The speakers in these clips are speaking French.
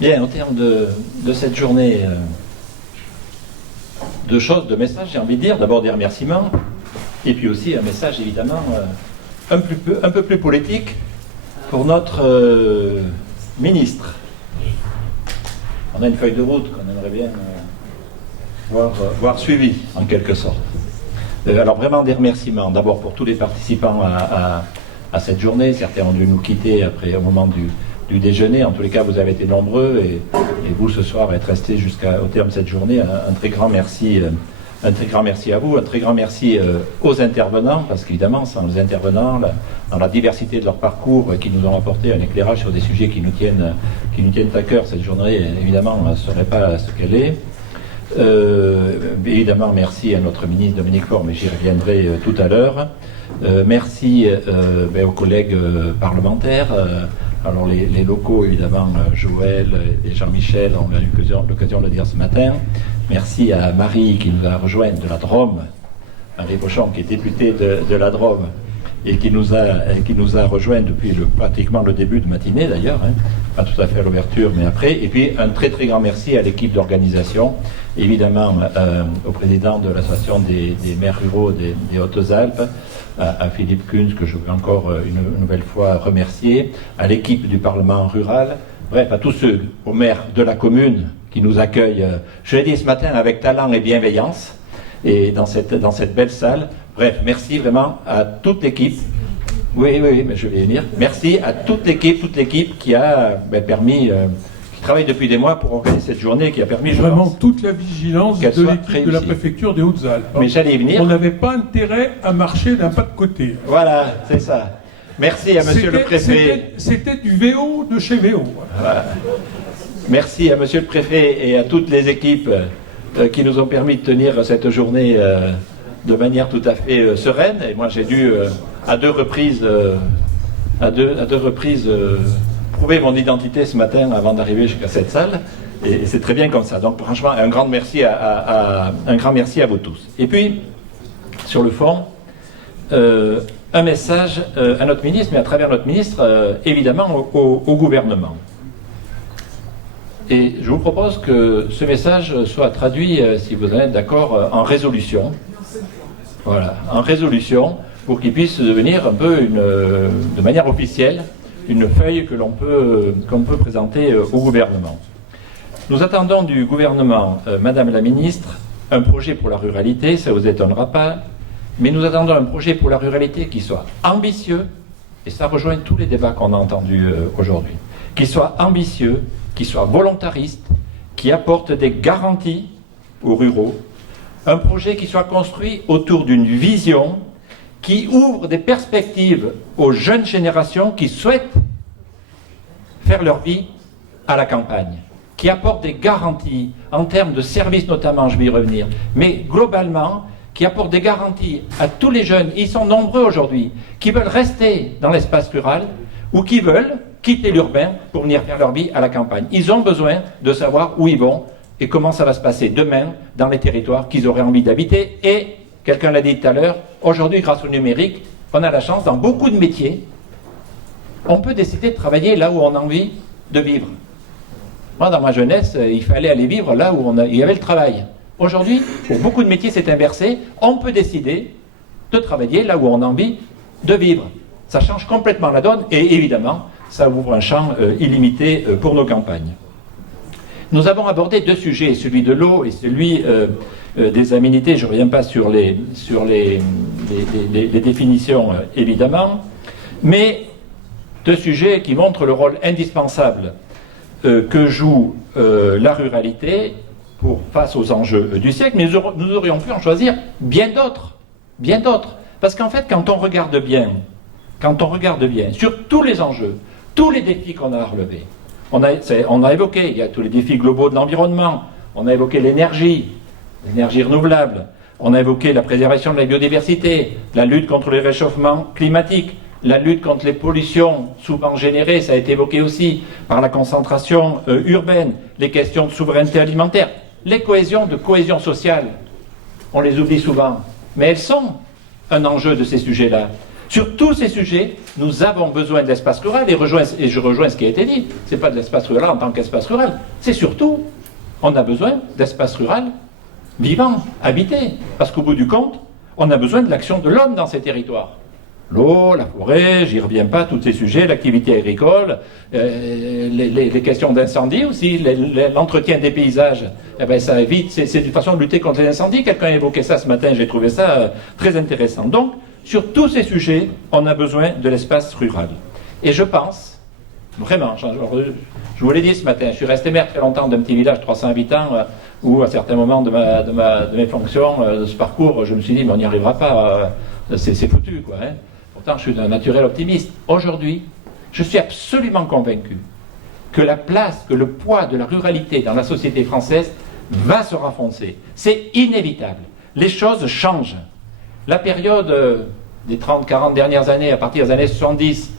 Bien, au terme de cette journée, deux choses, deux messages, j'ai envie de dire. D'abord des remerciements, et puis aussi un message évidemment un peu plus politique pour notre ministre. On a une feuille de route qu'on aimerait bien voir suivie, en quelque sorte. Alors vraiment des remerciements, d'abord pour tous les participants à cette journée. Certains ont dû nous quitter après au moment du déjeuner. En tous les cas, vous avez été nombreux et vous, ce soir, êtes restés jusqu'au terme de cette journée. Un très grand merci à vous, un très grand merci aux intervenants, parce qu'évidemment, sans les intervenants, dans la diversité de leur parcours, qui nous ont apporté un éclairage sur des sujets qui nous tiennent à cœur, cette journée, évidemment, ne serait pas ce qu'elle est. Évidemment, merci à notre ministre Dominique Faure, mais j'y reviendrai tout à l'heure. Merci aux collègues parlementaires. Alors les locaux, évidemment, Joël et Jean-Michel, on a eu l'occasion de le dire ce matin. Merci à Marie qui nous a rejoint de la Drôme, Marie Pochon qui est députée de la Drôme et qui nous a rejoint depuis pratiquement le début de matinée d'ailleurs, hein. Pas tout à fait à l'ouverture mais après. Et puis un très très grand merci à l'équipe d'organisation, évidemment au président de l'association des maires ruraux des Hautes-Alpes, à Philippe Kunz, que je veux encore une nouvelle fois remercier, à l'équipe du Parlement rural, bref, à tous ceux, aux maires de la commune qui nous accueillent, je l'ai dit ce matin, avec talent et bienveillance, et dans cette belle salle. Bref, merci vraiment à toute l'équipe. Oui, mais je vais y venir. Merci à toute l'équipe qui a permis... qui travaille depuis des mois pour organiser cette journée, qui a permis... Vraiment toute la vigilance de l'équipe de la préfecture des Hautes-Alpes. Mais j'allais y venir. On n'avait pas intérêt à marcher d'un pas de côté. Voilà, c'est ça. Merci à monsieur le préfet. C'était du VO de chez VO. Voilà. Merci à monsieur le préfet et à toutes les équipes qui nous ont permis de tenir cette journée de manière tout à fait sereine. Et moi j'ai dû à deux reprises prouver mon identité ce matin avant d'arriver jusqu'à cette salle. Et c'est très bien comme ça. Donc franchement, un grand merci à vous tous. Et puis, sur le fond, un message à notre ministre, mais à travers notre ministre, évidemment, au gouvernement. Et je vous propose que ce message soit traduit, si vous en êtes d'accord, en résolution. Voilà, en résolution, pour qu'il puisse devenir un peu, de manière officielle, une feuille qu'on peut présenter au gouvernement. Nous attendons du gouvernement, Madame la Ministre, un projet pour la ruralité, ça ne vous étonnera pas, mais nous attendons un projet pour la ruralité qui soit ambitieux, et ça rejoint tous les débats qu'on a entendus aujourd'hui, qui soit ambitieux, qui soit volontariste, qui apporte des garanties aux ruraux, un projet qui soit construit autour d'une vision qui ouvre des perspectives aux jeunes générations qui souhaitent faire leur vie à la campagne, qui apporte des garanties en termes de services notamment, je vais y revenir, mais globalement, qui apporte des garanties à tous les jeunes, ils sont nombreux aujourd'hui, qui veulent rester dans l'espace rural ou qui veulent quitter l'urbain pour venir faire leur vie à la campagne. Ils ont besoin de savoir où ils vont et comment ça va se passer demain dans les territoires qu'ils auraient envie d'habiter. Et, quelqu'un l'a dit tout à l'heure, aujourd'hui, grâce au numérique, on a la chance, dans beaucoup de métiers, on peut décider de travailler là où on a envie de vivre. Moi, dans ma jeunesse, il fallait aller vivre là où il y avait le travail. Aujourd'hui, pour beaucoup de métiers, c'est inversé. On peut décider de travailler là où on a envie de vivre. Ça change complètement la donne et évidemment, ça ouvre un champ illimité pour nos campagnes. Nous avons abordé deux sujets, celui de l'eau et celui des aménités. Je ne reviens pas sur les définitions, évidemment, mais deux sujets qui montrent le rôle indispensable que joue la ruralité face aux enjeux du siècle, mais nous aurions pu en choisir bien d'autres. Parce qu'en fait, quand on regarde bien, sur tous les enjeux, tous les défis qu'on a à relever, on a évoqué, il y a tous les défis globaux de l'environnement, on a évoqué l'énergie renouvelable, on a évoqué la préservation de la biodiversité, la lutte contre le réchauffement climatique, la lutte contre les pollutions souvent générées, ça a été évoqué aussi par la concentration urbaine, les questions de souveraineté alimentaire, les cohésions de cohésion sociale, on les oublie souvent, mais elles sont un enjeu de ces sujets-là. Sur tous ces sujets, nous avons besoin de l'espace rural, et je rejoins ce qui a été dit. Ce n'est pas de l'espace rural en tant qu'espace rural, c'est surtout, on a besoin d'espace rural vivant, habité, parce qu'au bout du compte, on a besoin de l'action de l'homme dans ces territoires. L'eau, la forêt, j'y reviens pas, tous ces sujets, l'activité agricole, les questions d'incendie aussi, l'entretien des paysages, eh ben ça évite, c'est une façon de lutter contre les incendies. Quelqu'un a évoqué ça ce matin, j'ai trouvé ça très intéressant. Donc, sur tous ces sujets, on a besoin de l'espace rural. Et je pense, vraiment, je vous l'ai dit ce matin, je suis resté maire très longtemps d'un petit village de 300 habitants, où à certains moments de mes fonctions, de ce parcours, je me suis dit, mais on n'y arrivera pas, c'est foutu, quoi. Hein. Pourtant, je suis d'un naturel optimiste. Aujourd'hui, je suis absolument convaincu que la place, que le poids de la ruralité dans la société française va se renforcer. C'est inévitable. Les choses changent. La période des 30-40 dernières années, à partir des années 70,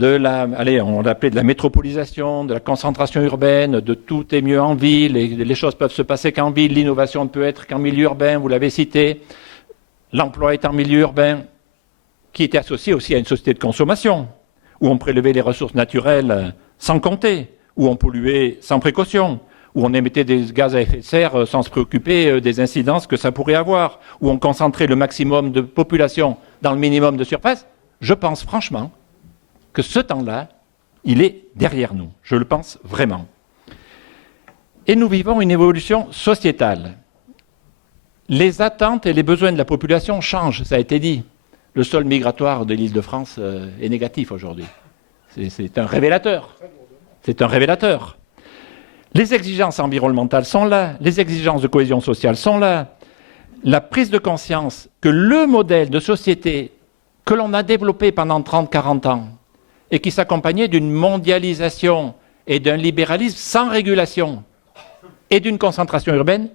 on l'appelait de la métropolisation, de la concentration urbaine, de tout est mieux en ville, et les choses peuvent se passer qu'en ville, l'innovation ne peut être qu'en milieu urbain, vous l'avez cité, l'emploi est en milieu urbain, qui était associé aussi à une société de consommation, où on prélevait les ressources naturelles sans compter, où on polluait sans précaution, où on émettait des gaz à effet de serre sans se préoccuper des incidences que ça pourrait avoir, où on concentrait le maximum de population dans le minimum de surface. Je pense franchement que ce temps-là, il est derrière nous. Je le pense vraiment. Et nous vivons une évolution sociétale. Les attentes et les besoins de la population changent, ça a été dit. Le sol migratoire de l'Île-de-France est négatif aujourd'hui. C'est un révélateur. C'est un révélateur. Les exigences environnementales sont là, les exigences de cohésion sociale sont là. La prise de conscience que le modèle de société que l'on a développé pendant 30-40 ans et qui s'accompagnait d'une mondialisation et d'un libéralisme sans régulation et d'une concentration urbaine,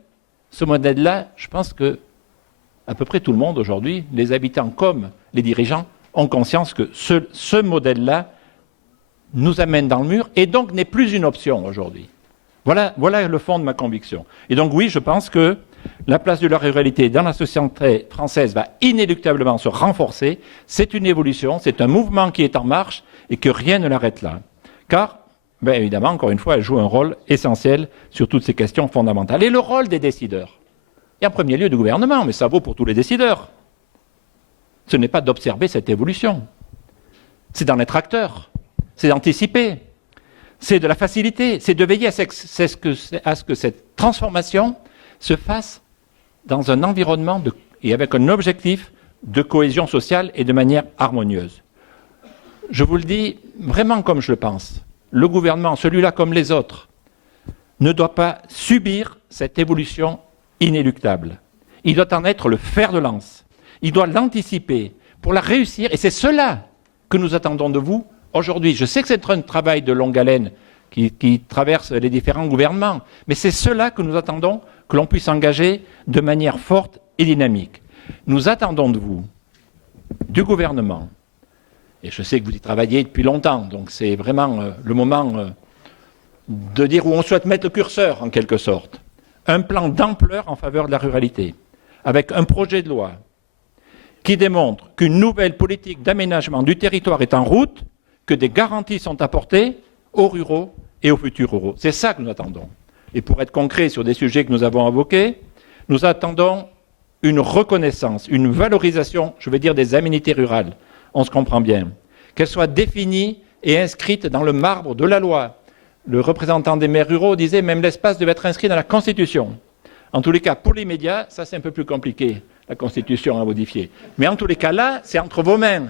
ce modèle-là, je pense que à peu près tout le monde aujourd'hui, les habitants comme les dirigeants, ont conscience que ce modèle-là nous amène dans le mur et donc n'est plus une option aujourd'hui. Voilà le fond de ma conviction. Et donc oui, je pense que la place de la ruralité dans la société française va inéluctablement se renforcer. C'est une évolution, c'est un mouvement qui est en marche et que rien ne l'arrête là. Car, bien évidemment, encore une fois, elle joue un rôle essentiel sur toutes ces questions fondamentales. Et le rôle des décideurs, et en premier lieu du gouvernement, mais ça vaut pour tous les décideurs. Ce n'est pas d'observer cette évolution. C'est d'en être acteur. C'est d'anticiper. C'est de la faciliter. C'est de veiller à ce que cette transformation se fasse dans un environnement et avec un objectif de cohésion sociale et de manière harmonieuse. Je vous le dis vraiment comme je le pense. Le gouvernement, celui-là comme les autres, ne doit pas subir cette évolution inéluctable. Il doit en être le fer de lance. Il doit l'anticiper pour la réussir. Et c'est cela que nous attendons de vous aujourd'hui. Je sais que c'est un travail de longue haleine qui traverse les différents gouvernements, mais c'est cela que nous attendons, que l'on puisse engager de manière forte et dynamique. Nous attendons de vous, du gouvernement, et je sais que vous y travaillez depuis longtemps, donc c'est vraiment le moment de dire où on souhaite mettre le curseur, en quelque sorte. Un plan d'ampleur en faveur de la ruralité, avec un projet de loi qui démontre qu'une nouvelle politique d'aménagement du territoire est en route, que des garanties sont apportées aux ruraux et aux futurs ruraux. C'est ça que nous attendons. Et pour être concret sur des sujets que nous avons évoqués, nous attendons une reconnaissance, une valorisation, je veux dire, des aménités rurales. On se comprend bien. Qu'elles soient définies et inscrites dans le marbre de la loi. Le représentant des maires ruraux disait même l'espace devait être inscrit dans la Constitution. En tous les cas, pour les médias, ça c'est un peu plus compliqué, la Constitution à modifier. Mais en tous les cas, là, c'est entre vos mains.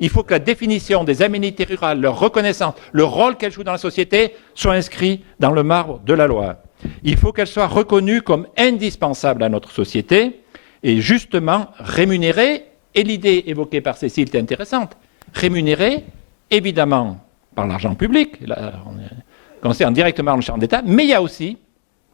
Il faut que la définition des aménités rurales, leur reconnaissance, le rôle qu'elles jouent dans la société, soit inscrit dans le marbre de la loi. Il faut qu'elles soient reconnues comme indispensables à notre société et justement rémunérées, et l'idée évoquée par Cécile est intéressante, rémunérées évidemment par l'argent public, là, on concerne directement le champ d'État, mais il y a aussi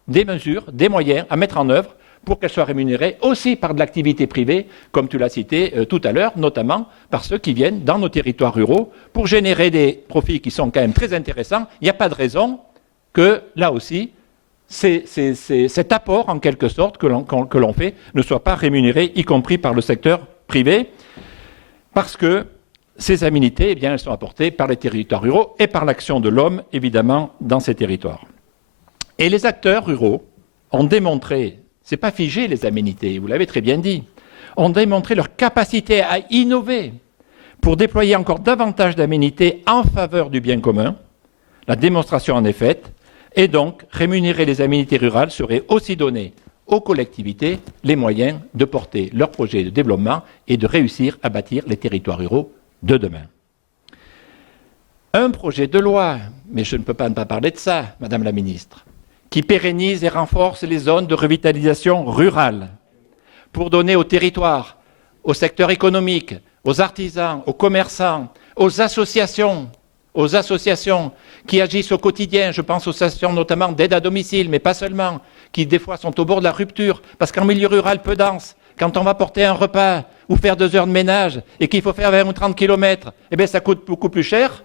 des mesures, des moyens à mettre en œuvre pour qu'elles soient rémunérées aussi par de l'activité privée, comme tu l'as cité tout à l'heure, notamment par ceux qui viennent dans nos territoires ruraux pour générer des profits qui sont quand même très intéressants. Il n'y a pas de raison que, là aussi, cet apport, en quelque sorte, que l'on fait, ne soit pas rémunéré, y compris par le secteur privé. Parce que ces aménités, eh bien, elles sont apportées par les territoires ruraux et par l'action de l'homme, évidemment, dans ces territoires. Et les acteurs ruraux ont démontré, c'est pas figé les aménités, vous l'avez très bien dit, ont démontré leur capacité à innover pour déployer encore davantage d'aménités en faveur du bien commun. La démonstration en est faite, et donc rémunérer les aménités rurales serait aussi donner aux collectivités les moyens de porter leurs projets de développement et de réussir à bâtir les territoires ruraux de demain. Un projet de loi, mais je ne peux pas ne pas parler de ça, Madame la Ministre, qui pérennise et renforce les zones de revitalisation rurale pour donner aux territoires, au secteur économique, aux artisans, aux commerçants, aux associations qui agissent au quotidien, je pense aux associations notamment d'aide à domicile, mais pas seulement, qui des fois sont au bord de la rupture, parce qu'en milieu rural peu dense, quand on va porter un repas ou faire 2 heures de ménage et qu'il faut faire 20 ou 30 km, eh bien ça coûte beaucoup plus cher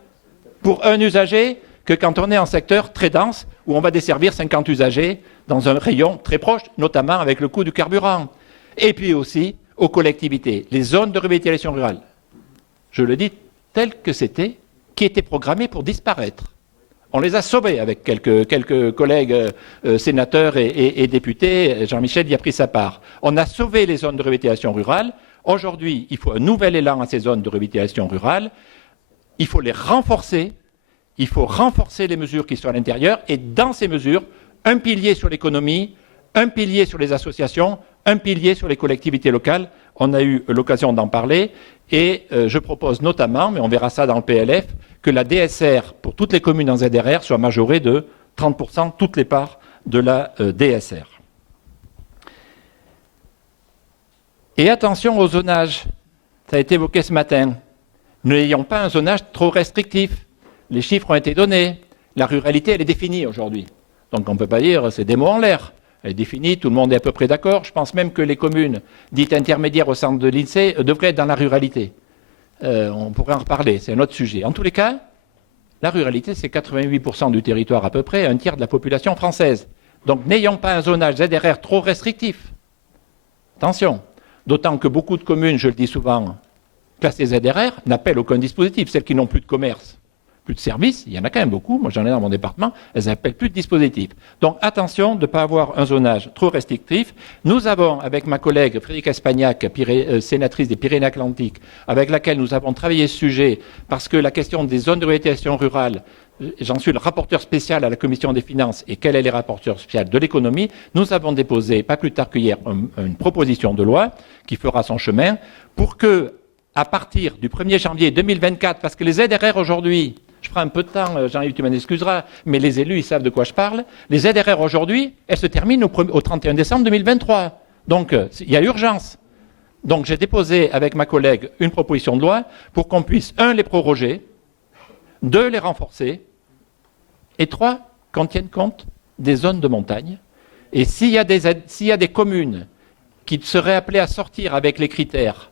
pour un usager que quand on est en secteur très dense où on va desservir 50 usagers dans un rayon très proche, notamment avec le coût du carburant. Et puis aussi aux collectivités, les zones de revitalisation rurale, je le dis tel que c'était, qui étaient programmées pour disparaître. On les a sauvées avec quelques collègues sénateurs et députés. Jean-Michel y a pris sa part. On a sauvé les zones de revitalisation rurale. Aujourd'hui, il faut un nouvel élan à ces zones de revitalisation rurale. Il faut les renforcer. Il faut renforcer les mesures qui sont à l'intérieur. Et dans ces mesures, un pilier sur l'économie, un pilier sur les associations, un pilier sur les collectivités locales. On a eu l'occasion d'en parler. Et je propose notamment, mais on verra ça dans le PLF, que la DSR pour toutes les communes en ZRR soit majorée de 30%, toutes les parts de la DSR. Et attention au zonage, ça a été évoqué ce matin. N'ayons pas un zonage trop restrictif. Les chiffres ont été donnés. La ruralité, elle est définie aujourd'hui. Donc on ne peut pas dire c'est des mots en l'air. Elle est définie, tout le monde est à peu près d'accord. Je pense même que les communes dites intermédiaires au centre de l'INSEE devraient être dans la ruralité. On pourrait en reparler, c'est un autre sujet. En tous les cas, la ruralité, c'est 88% du territoire à peu près, un tiers de la population française. Donc n'ayons pas un zonage ZRR trop restrictif. Attention. D'autant que beaucoup de communes, je le dis souvent, classées ZRR, n'appellent aucun dispositif. Celles qui n'ont plus de commerce, plus de services, il y en a quand même beaucoup, moi j'en ai dans mon département, elles n'appellent plus de dispositifs. Donc attention de ne pas avoir un zonage trop restrictif. Nous avons, avec ma collègue Frédérique Espagnac, sénatrice des Pyrénées-Atlantiques, avec laquelle nous avons travaillé ce sujet, parce que la question des zones de revitalisation rurale, j'en suis le rapporteur spécial à la Commission des finances et qu'elle est le rapporteur spécial de l'économie, nous avons déposé, pas plus tard qu'hier, une proposition de loi qui fera son chemin pour que, à partir du 1er janvier 2024, parce que les ZRR aujourd'hui, je prends un peu de temps, Jean-Yves, tu m'en excuseras, mais les élus, ils savent de quoi je parle. Les ZRR aujourd'hui, elles se terminent au 31 décembre 2023. Donc, il y a urgence. Donc, j'ai déposé avec ma collègue une proposition de loi pour qu'on puisse, 1, les proroger, 2, les renforcer, et 3, qu'on tienne compte des zones de montagne. Et s'il y a des communes qui seraient appelées à sortir avec les critères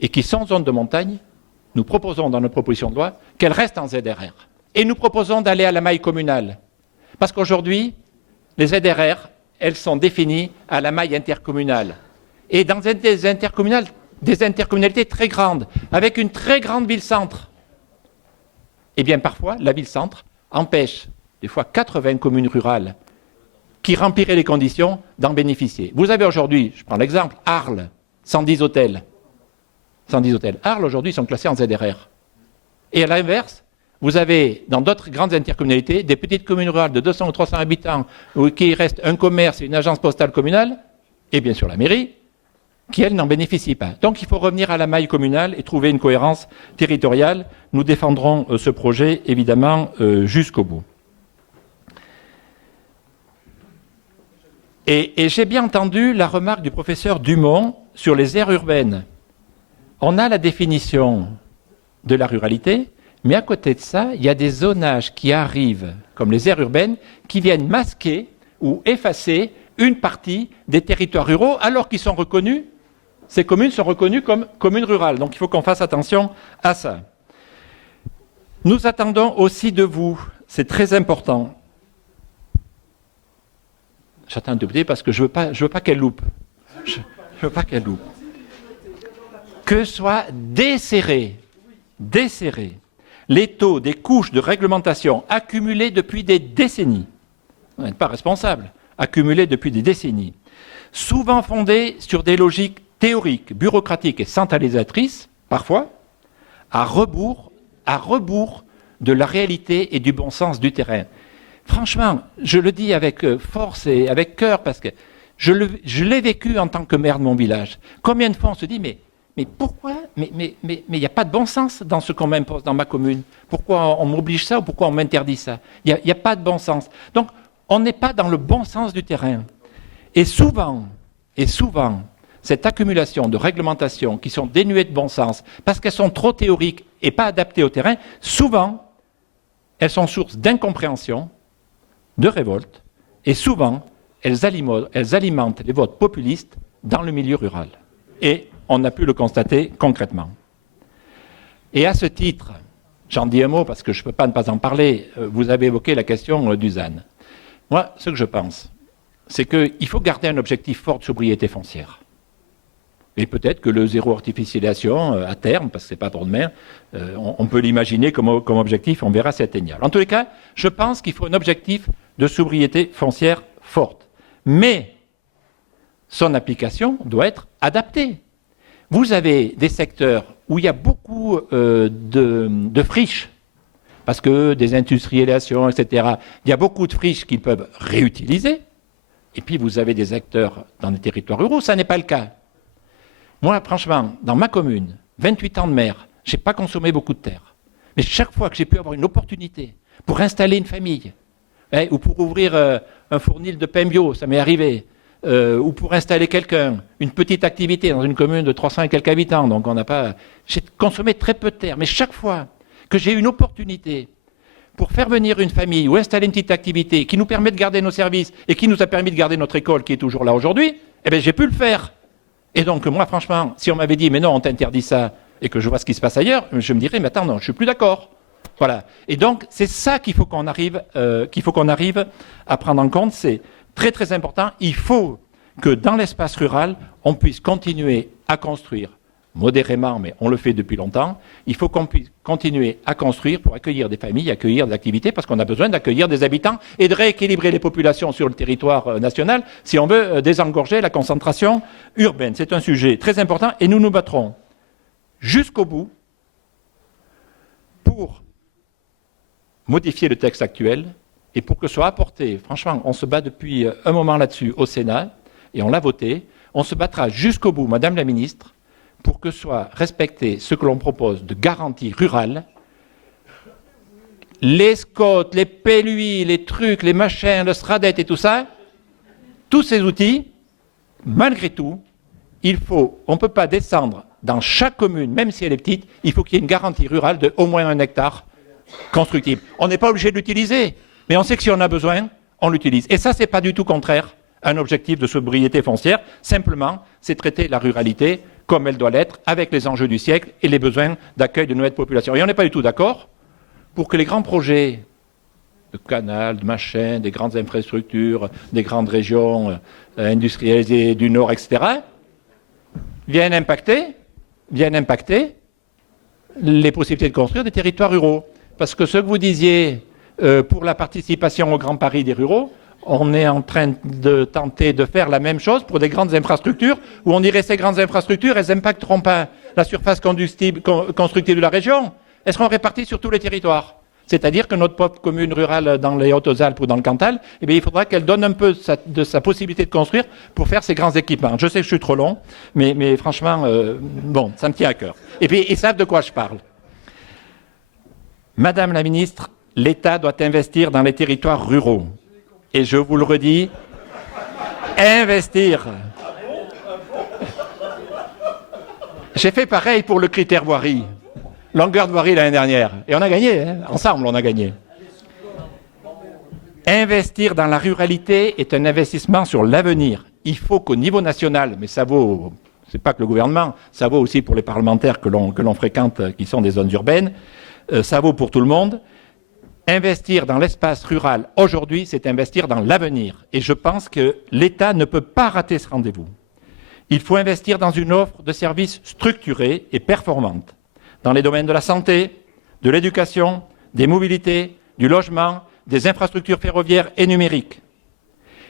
et qui sont en zone de montagne, nous proposons dans notre proposition de loi qu'elles restent en ZRR. Et nous proposons d'aller à la maille communale. Parce qu'aujourd'hui, les ZRR, elles sont définies à la maille intercommunale. Et dans des intercommunalités très grandes, avec une très grande ville-centre. Eh bien, parfois, la ville-centre empêche, des fois 80 communes rurales, qui rempliraient les conditions d'en bénéficier. Vous avez aujourd'hui, je prends l'exemple, Arles, 110 hôtels. 110 hôtels. Arles, aujourd'hui, sont classés en ZRR. Et à l'inverse, vous avez, dans d'autres grandes intercommunalités, des petites communes rurales de 200 ou 300 habitants, où il reste un commerce et une agence postale communale, et bien sûr la mairie, qui, elle, n'en bénéficie pas. Donc, il faut revenir à la maille communale et trouver une cohérence territoriale. Nous défendrons ce projet, évidemment, jusqu'au bout. Et j'ai bien entendu la remarque du professeur Dumont sur les aires urbaines. On a la définition de la ruralité, mais à côté de ça, il y a des zonages qui arrivent, comme les aires urbaines, qui viennent masquer ou effacer une partie des territoires ruraux, alors qu'ils sont reconnus, ces communes sont reconnues comme communes rurales. Donc il faut qu'on fasse attention à ça. Nous attendons aussi de vous, c'est très important. J'attends un tout petit parce que je veux pas qu'elle loupe. Je veux pas qu'elle loupe. que soit desserré les taux des couches de réglementation accumulées depuis des décennies. Vous n'êtes pas responsable, accumulées depuis des décennies, souvent fondées sur des logiques théoriques, bureaucratiques et centralisatrices, parfois, à rebours de la réalité et du bon sens du terrain. Franchement, je le dis avec force et avec cœur, parce que je l'ai vécu en tant que maire de mon village. Combien de fois on se dit, mais pourquoi? Mais il n'y a pas de bon sens dans ce qu'on m'impose dans ma commune. Pourquoi on m'oblige ça ou pourquoi on m'interdit ça? Il n'y a pas de bon sens. Donc, on n'est pas dans le bon sens du terrain. Et souvent, cette accumulation de réglementations qui sont dénuées de bon sens, parce qu'elles sont trop théoriques et pas adaptées au terrain, souvent, elles sont source d'incompréhension, de révolte, et souvent, elles alimentent les votes populistes dans le milieu rural. Et on a pu le constater concrètement. Et à ce titre, j'en dis un mot parce que je ne peux pas ne pas en parler, vous avez évoqué la question du ZAN. Moi, ce que je pense, c'est qu'il faut garder un objectif fort de sobriété foncière. Et peut-être que le zéro artificialisation, à terme, parce que ce n'est pas pour demain, on peut l'imaginer comme objectif, on verra si c'est atteignable. En tous les cas, je pense qu'il faut un objectif de sobriété foncière forte. Mais son application doit être adaptée. Vous avez des secteurs où il y a beaucoup de friches, parce que des industrialisations, etc., il y a beaucoup de friches qu'ils peuvent réutiliser. Et puis vous avez des acteurs dans les territoires ruraux, ça n'est pas le cas. Moi, franchement, dans ma commune, 28 ans de maire, je n'ai pas consommé beaucoup de terre. Mais chaque fois que j'ai pu avoir une opportunité pour installer une famille, ou pour ouvrir un fournil de pain bio, ça m'est arrivé, ou pour installer quelqu'un, une petite activité dans une commune de 300 et quelques habitants, donc on n'a pas... J'ai consommé très peu de terre, mais chaque fois que j'ai eu une opportunité pour faire venir une famille ou installer une petite activité qui nous permet de garder nos services et qui nous a permis de garder notre école qui est toujours là aujourd'hui, eh bien j'ai pu le faire. Et donc moi franchement, si on m'avait dit mais non on t'interdit ça et que je vois ce qui se passe ailleurs, je me dirais mais attends non, je suis plus d'accord. Voilà. Et donc c'est ça qu'il faut qu'on arrive à prendre en compte, c'est très très important. Il faut que dans l'espace rural, on puisse continuer à construire modérément, mais on le fait depuis longtemps. Il faut qu'on puisse continuer à construire pour accueillir des familles, accueillir des activités, parce qu'on a besoin d'accueillir des habitants et de rééquilibrer les populations sur le territoire national si on veut désengorger la concentration urbaine. C'est un sujet très important et nous nous battrons jusqu'au bout pour modifier le texte actuel et pour que soit apporté, franchement, on se bat depuis un moment là-dessus au Sénat et on l'a voté, on se battra jusqu'au bout, Madame la Ministre, pour que soit respecté ce que l'on propose de garantie rurale, les SCOT, les PLUI, les trucs, les machins, le SRADET et tout ça, tous ces outils, malgré tout, on ne peut pas descendre dans chaque commune, même si elle est petite, il faut qu'il y ait une garantie rurale de au moins 1 hectare constructible. On n'est pas obligé de l'utiliser, mais on sait que si on a besoin, on l'utilise. Et ça, ce n'est pas du tout contraire à un objectif de sobriété foncière, simplement, c'est traiter la ruralité comme elle doit l'être, avec les enjeux du siècle et les besoins d'accueil de nouvelles populations. Et on n'est pas du tout d'accord pour que les grands projets de canal, de machin, des grandes infrastructures, des grandes régions industrialisées du Nord, etc., viennent impacter les possibilités de construire des territoires ruraux. Parce que ce que vous disiez pour la participation au Grand Paris des ruraux, on est en train de tenter de faire la même chose pour des grandes infrastructures où on dirait ces grandes infrastructures, elles n'impacteront pas la surface constructible de la région. Elles seront réparties sur tous les territoires. C'est-à-dire que notre propre commune rurale dans les Hautes-Alpes ou dans le Cantal, eh bien, il faudra qu'elle donne un peu de sa possibilité de construire pour faire ces grands équipements. Je sais que je suis trop long, mais franchement, bon, ça me tient à cœur. Et puis, ils savent de quoi je parle. Madame la Ministre, l'État doit investir dans les territoires ruraux. Et je vous le redis, investir. J'ai fait pareil pour le critère voirie. Longueur de voirie l'année dernière. Et on a gagné, hein. Ensemble on a gagné. Investir dans la ruralité est un investissement sur l'avenir. Il faut qu'au niveau national, mais ça vaut, c'est pas que le gouvernement, ça vaut aussi pour les parlementaires que l'on fréquente, qui sont des zones urbaines, ça vaut pour tout le monde. Investir dans l'espace rural aujourd'hui, c'est investir dans l'avenir. Et je pense que l'État ne peut pas rater ce rendez-vous. Il faut investir dans une offre de services structurée et performante, dans les domaines de la santé, de l'éducation, des mobilités, du logement, des infrastructures ferroviaires et numériques.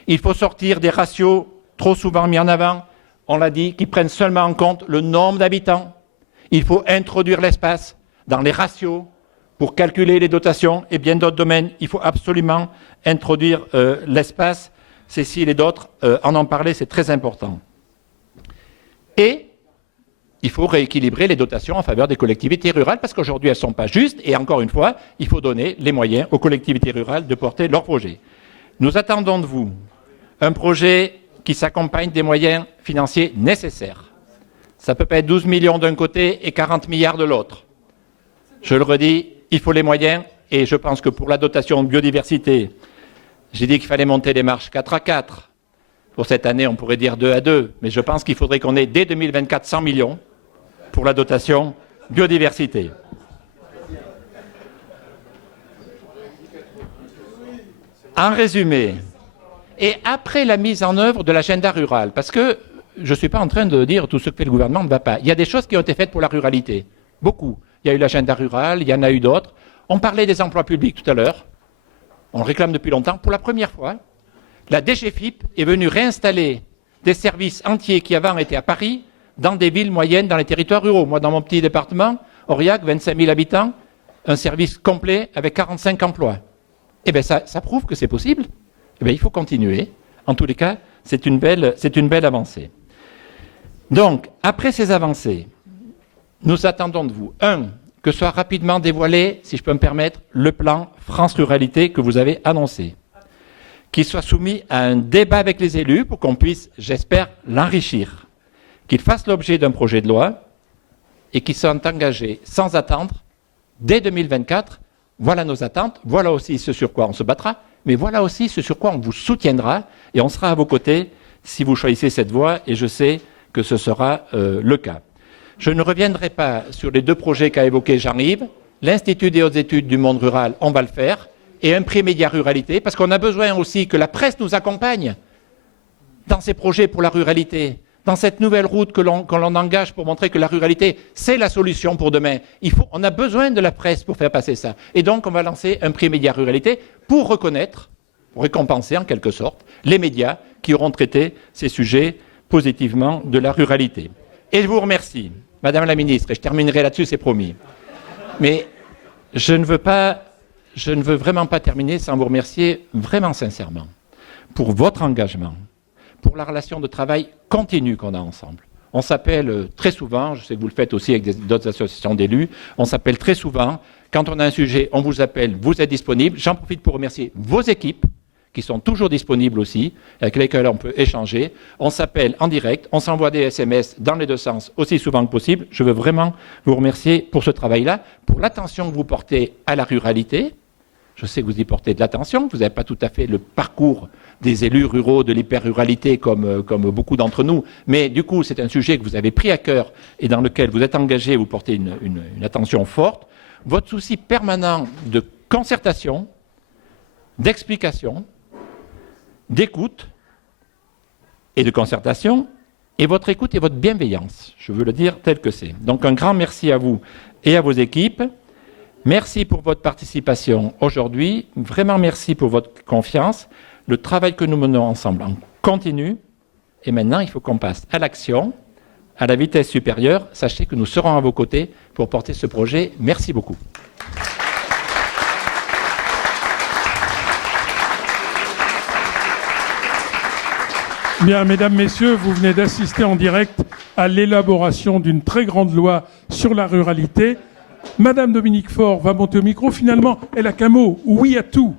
Il faut sortir des ratios trop souvent mis en avant, on l'a dit, qui prennent seulement en compte le nombre d'habitants. Il faut introduire l'espace dans les ratios pour calculer les dotations et bien d'autres domaines. Il faut absolument introduire l'espace. Cécile et d'autres en ont parlé, c'est très important. Et il faut rééquilibrer les dotations en faveur des collectivités rurales parce qu'aujourd'hui, elles ne sont pas justes. Et encore une fois, il faut donner les moyens aux collectivités rurales de porter leurs projets. Nous attendons de vous un projet qui s'accompagne des moyens financiers nécessaires. Ça ne peut pas être 12 millions d'un côté et 40 milliards de l'autre. Je le redis, il faut les moyens. Et je pense que pour la dotation de biodiversité, j'ai dit qu'il fallait monter les marches 4 à 4. Pour cette année, on pourrait dire 2 à 2. Mais je pense qu'il faudrait qu'on ait dès 2024 100 millions pour la dotation biodiversité. En résumé, et après la mise en œuvre de l'agenda rural, parce que je ne suis pas en train de dire tout ce que fait le gouvernement ne va pas. Il y a des choses qui ont été faites pour la ruralité. Beaucoup. Il y a eu l'agenda rural, il y en a eu d'autres. On parlait des emplois publics tout à l'heure. On le réclame depuis longtemps. Pour la première fois, la DGFiP est venue réinstaller des services entiers qui avant étaient à Paris, dans des villes moyennes, dans les territoires ruraux. Moi, dans mon petit département, Aurillac, 25 000 habitants, un service complet avec 45 emplois. Eh bien, ça prouve que c'est possible. Eh bien, il faut continuer. En tous les cas, c'est une belle avancée. Donc, après ces avancées, nous attendons de vous, que soit rapidement dévoilé, si je peux me permettre, le plan France Ruralité que vous avez annoncé, qu'il soit soumis à un débat avec les élus pour qu'on puisse, j'espère, l'enrichir, qu'il fasse l'objet d'un projet de loi et qu'il soit engagé sans attendre dès 2024. Voilà nos attentes, voilà aussi ce sur quoi on se battra, mais voilà aussi ce sur quoi on vous soutiendra et on sera à vos côtés si vous choisissez cette voie et je sais que ce sera le cas. Je ne reviendrai pas sur les deux projets qu'a évoqué Jean-Yves. L'Institut des hautes études du monde rural, on va le faire, et un prix Média Ruralité, parce qu'on a besoin aussi que la presse nous accompagne dans ces projets pour la ruralité, dans cette nouvelle route que l'on engage pour montrer que la ruralité, c'est la solution pour demain. On a besoin de la presse pour faire passer ça. Et donc, on va lancer un prix Média Ruralité pour reconnaître, pour récompenser en quelque sorte, les médias qui auront traité ces sujets positivement de la ruralité. Et je vous remercie, Madame la Ministre, et je terminerai là-dessus, c'est promis. Mais je ne veux vraiment pas terminer sans vous remercier vraiment sincèrement pour votre engagement, pour la relation de travail continue qu'on a ensemble. On s'appelle très souvent, je sais que vous le faites aussi avec d'autres associations d'élus, on s'appelle très souvent. Quand on a un sujet, on vous appelle, vous êtes disponible. J'en profite pour remercier vos équipes, qui sont toujours disponibles aussi, avec lesquels on peut échanger. On s'appelle en direct, on s'envoie des SMS dans les deux sens aussi souvent que possible. Je veux vraiment vous remercier pour ce travail-là, pour l'attention que vous portez à la ruralité. Je sais que vous y portez de l'attention, vous n'avez pas tout à fait le parcours des élus ruraux de l'hyper-ruralité comme beaucoup d'entre nous, mais du coup c'est un sujet que vous avez pris à cœur et dans lequel vous êtes engagé, vous portez une attention forte. Votre souci permanent de concertation, d'explication, d'écoute et de concertation, et votre écoute et votre bienveillance, je veux le dire tel que c'est. Donc un grand merci à vous et à vos équipes. Merci pour votre participation aujourd'hui. Vraiment merci pour votre confiance. Le travail que nous menons ensemble en continue. Et maintenant, il faut qu'on passe à l'action, à la vitesse supérieure. Sachez que nous serons à vos côtés pour porter ce projet. Merci beaucoup. Bien, mesdames, messieurs, vous venez d'assister en direct à l'élaboration d'une très grande loi sur la ruralité. Madame Dominique Faure va monter au micro. Finalement, elle a qu'un mot, oui à tout.